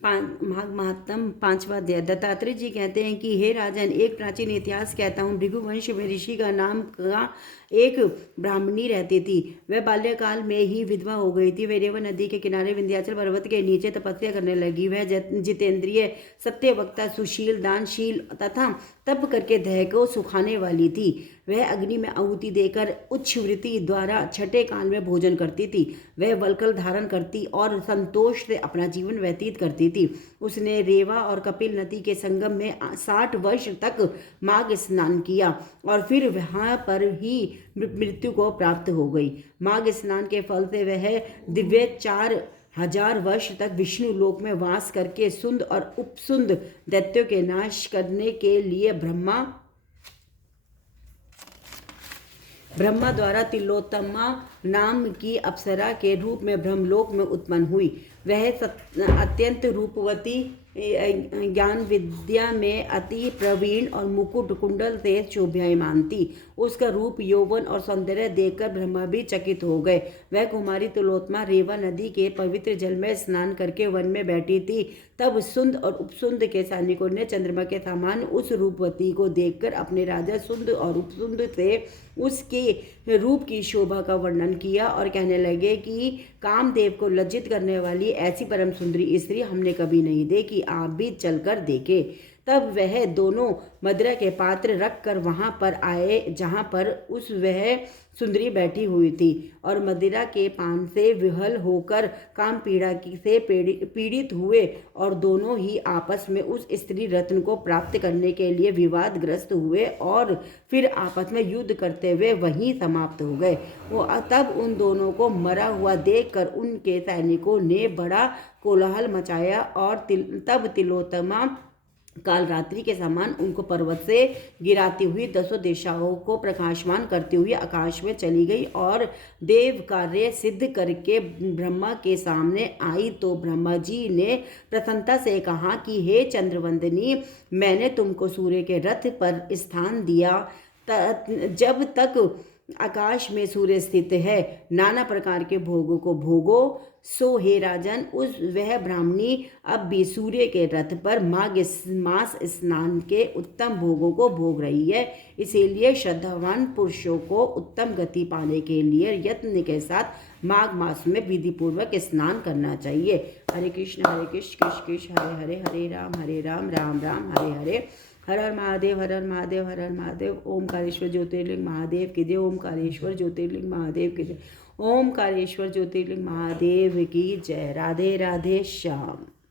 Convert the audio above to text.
माघ महात्म 5वां अध्याय। दत्तात्रेय जी कहते हैं कि हे राजन, एक प्राचीन इतिहास कहता हूँ। भृगुवंश में ऋषि का नाम का एक ब्राह्मणी रहती थी। वह बाल्यकाल में ही विधवा हो गई थी। वह रेवा नदी के किनारे विंध्याचल पर्वत के नीचे तपस्या करने लगी। वह जितेंद्रिय, सत्यवक्ता, सुशील, दानशील तथा तप करके देह को सुखाने वाली थी। वह अग्नि में आहुति देकर उच्छ्वृति द्वारा छठे काल में भोजन करती थी। वह वल्कल धारण करती और संतोष से अपना जीवन व्यतीत करती थी। उसने रेवा और कपिल नदी के संगम में 60 वर्ष तक माघ स्नान किया और फिर वहां पर ही मृत्यु को प्राप्त हो गई। माघ स्नान के फल से वह दिव्य 4000 वर्ष तक विष्णु लोक में वास करके सुंद और उपसुंद दैत्यों के नाश करने के लिए ब्रह्मा द्वारा तिलोत्तमा नाम की अप्सरा के रूप में ब्रह्मलोक में उत्पन्न हुई। वह अत्यंत रूपवती, ज्ञान विद्या में अति प्रवीण और मुकुट कुंडल से शोभायमान थी। उसका रूप, यौवन और सौंदर्य देखकर ब्रह्मा भी चकित हो गए। वह कुमारी तिलोत्तमा रेवा नदी के पवित्र जल में स्नान करके वन में बैठी थी। तब सुंद और उपसुंद के सैनिकों ने चंद्रमा के समान उस रूपवती को देखकर अपने राजा सुंद और उपसुंद से उसके रूप की शोभा का वर्णन किया और कहने लगे कि कामदेव को लज्जित करने वाली ऐसी परम सुंदरी स्त्री हमने कभी नहीं देखी, आप भी चलकर देखें। तब वह दोनों मदिरा के पात्र रख कर वहां पर आए जहां पर वह सुंदरी बैठी हुई थी, और मदिरा के पान से विहल होकर काम पीड़ा से पीड़ित हुए और दोनों ही आपस में उस स्त्री रत्न को प्राप्त करने के लिए विवादग्रस्त हुए और फिर आपस में युद्ध करते हुए वहीं समाप्त हो गए। वो तब उन दोनों को मरा हुआ देखकर उनके सैनिकों ने बड़ा कोलाहल मचाया और तब तिलोत्तमा काल रात्रि के समान उनको पर्वत से गिराती हुई 10 दिशाओं को प्रकाशमान करती हुई आकाश में चली गई और देव कार्य सिद्ध करके ब्रह्मा के सामने आई। तो ब्रह्मा जी ने प्रसन्नता से कहा कि हे चंद्रवंदनी, मैंने तुमको सूर्य के रथ पर स्थान दिया। जब तक आकाश में सूर्य स्थित है, नाना प्रकार के भोगों को भोगो। सो हे राजन, वह ब्राह्मणी अब भी सूर्य के रथ पर माघ मास स्नान के उत्तम भोगों को भोग रही है। इसीलिए श्रद्धावान पुरुषों को उत्तम गति पाने के लिए यत्न के साथ माघ मास में विधि पूर्वक स्नान करना चाहिए। हरे कृष्ण कृष्ण कृष्ण हरे हरे, हरे राम राम राम हरे हरे। हर हर महादेव, हर हर महादेव, हर हर महादेव। ओमकारेश्वर ज्योतिर्लिंग महादेव की जय। ओमकारेश्वर ज्योतिर्लिंग महादेव की जय। ओमकारेश्वर ज्योतिर्लिंग महादेव की जय। राधे राधे श्याम।